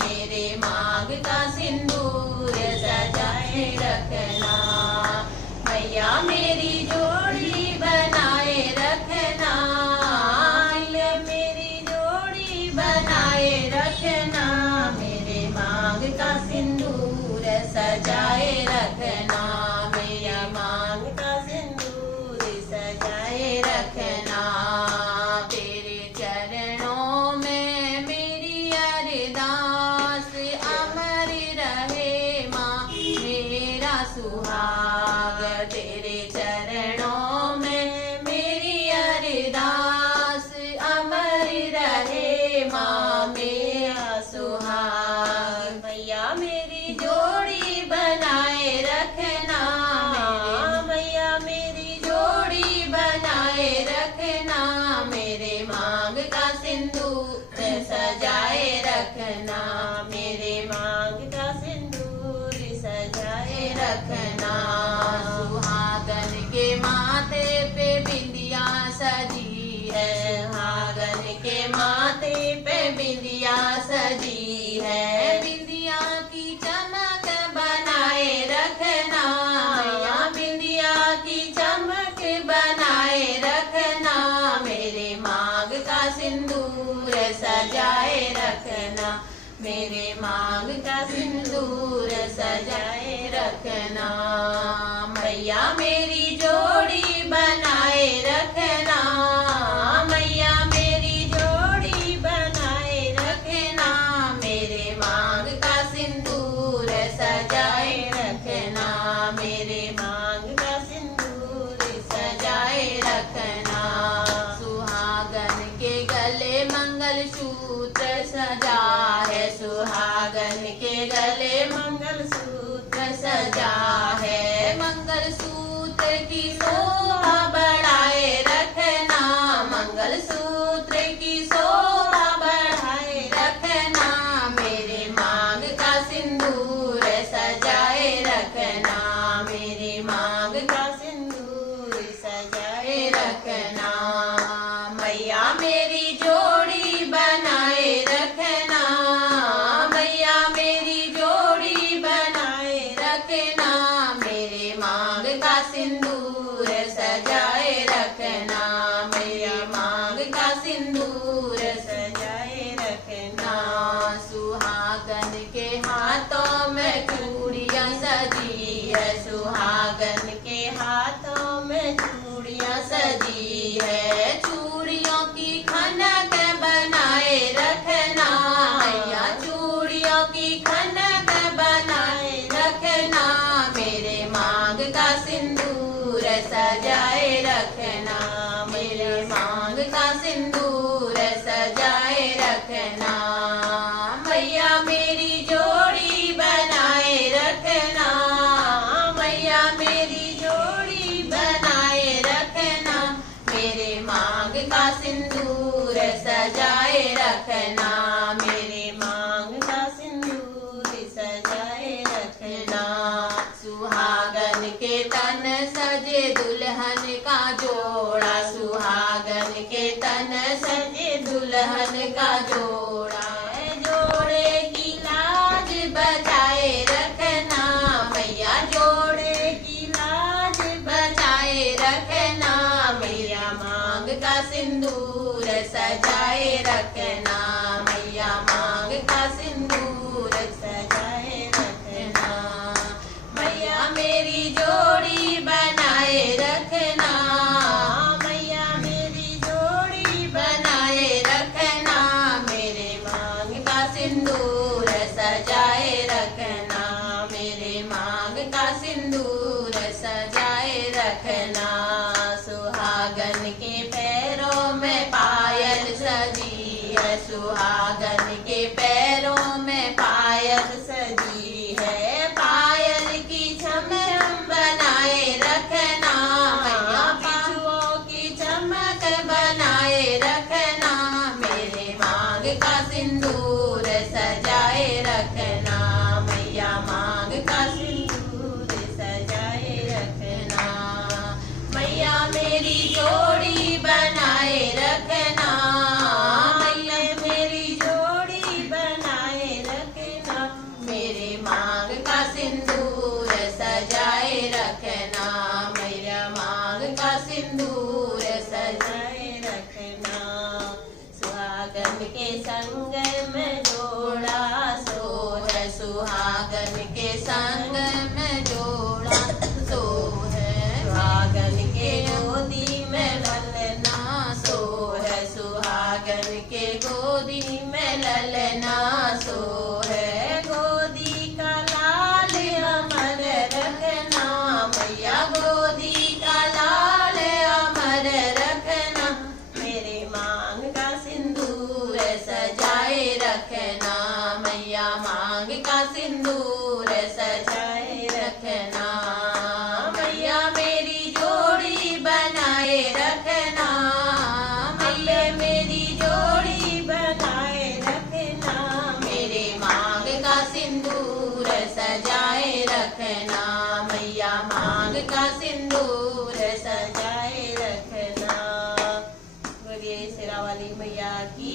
मेरे मांग का सिंदूर सजाए रखना। मैया मेरी जोड़ी बनाए रखना, मेरी जोड़ी बनाए रखना। मेरे मांग का सिंदूर सजाए रखना, मेरे मांग का सिंदूर सजाए रखना। तेरे चरणों में मेरी अरदास, अमर रहे माँ मेरा सुहाग। तेरे चरणों में मेरी अरदास, अमर रहे माँ मेरा सुहाग। मैया मेरी जोड़ी बनाए रखना, मैया मेरी जोड़ी बनाए रखना। मेरे मांग का सिंदूर सजाए रखना, मेरे मांग का सिंदूर सजाए रखना। सुहागन के माथे पे बिंदिया सजी है, सुहागन के माथे पे बिंदिया सजी है। बिंदिया की चमक बनाए रखना, बिंदिया की चमक बनाए रखना। मेरे मांग का सिंदूर सजाए रखना, मेरे मांग का सिंदूर सजाए रखना। मैया मेरी जोड़ी बनाए रखना, मैया मेरी जोड़ी बनाए रखना। मेरे मांग का सिंदूर सजाए रखना, मेरे मांग का सिंदूर सजाए रखना। सुहागन के गले मंगल सूत्र सजा है, सुहागन के गले मंगल सूत्र सजा है। मंगल सूत्र की शोभा बढ़ाए रखना, मंगल सूत्र की शोभा बढ़ाए रखना। मेरे मांग का सिंदूर सजाए रखना, मेरे मांग का सिंदूर सजाए रखना। मैया मेरी जोड़ी बनाए रखना, मैया मेरी जोड़ी बनाए रखना। मेरे मांग का सिंदूर सजाए रखना, मेरे मांग का सिंदूर सजाए रखना। सुहागन के हाथों में चूड़ियां सजी है, सुहागन के हाथों में चूड़ियां सजी है। चूड़ियों की खनक बनाए रखना, मैया चूड़ियों की खनक बनाए रखना। मेरे मांग का सिंदूर सजाए रखना, मेरे मांग का सिंदूर सजाए रखना। मैया मेरी जोड़ी बनाए रखना, मैया मेरी जोड़ी बनाए रखना। मेरे मांग का सिंदूर सजाए रखना, मेरे मांग का सिंदूर सजाए रखना। सुहागन के तन सजे दुल्हन का जोड़ा, सुहागन के तन सजे दुल्हन का जोड़ा। जोड़े की लाज बचाए रखना, मैया जोड़े की लाज बचाए रखना। मैया मांग का सिंदूर सजाए रखना, मैया मांग का सिंदूर सजाए रखना। मैया मेरी जोड़ी बनाए रखना, मैया मेरी जोड़ी बनाए रखना। मेरे मांग का सिंदूर सजाए रखना, मेरे मांग का सिंदूर सजाए रखना। सुहागन के पैरों में पायल सजी है, सुहागन के पैरों में पायल सजी है। पायल की छम छम बनाए रखना, मैया बिछुओं की चमक बनाए रखना। मेरे मांग का सिंदूर सजाए रखना, संग में जोड़ा, सो है सुहागन के गोदी में ललना, सो है सुहागन के गोदी में ललना, सो है गोदी का लाल अमर रखना, मैया गोदी का लाल अमर रखना, मेरे मांग का सिंदूर सजाए रखना, मैया मांग का सिंदूर सजाए रखना, मैया मेरी जोड़ी बनाए रखना, मैया मेरी जोड़ी बनाए रखना, मेरे मांग का सिंदूर सजाए रखना, मैया मांग का सिंदूर सजाए रखना। बोलिए शेरा वाली मैया की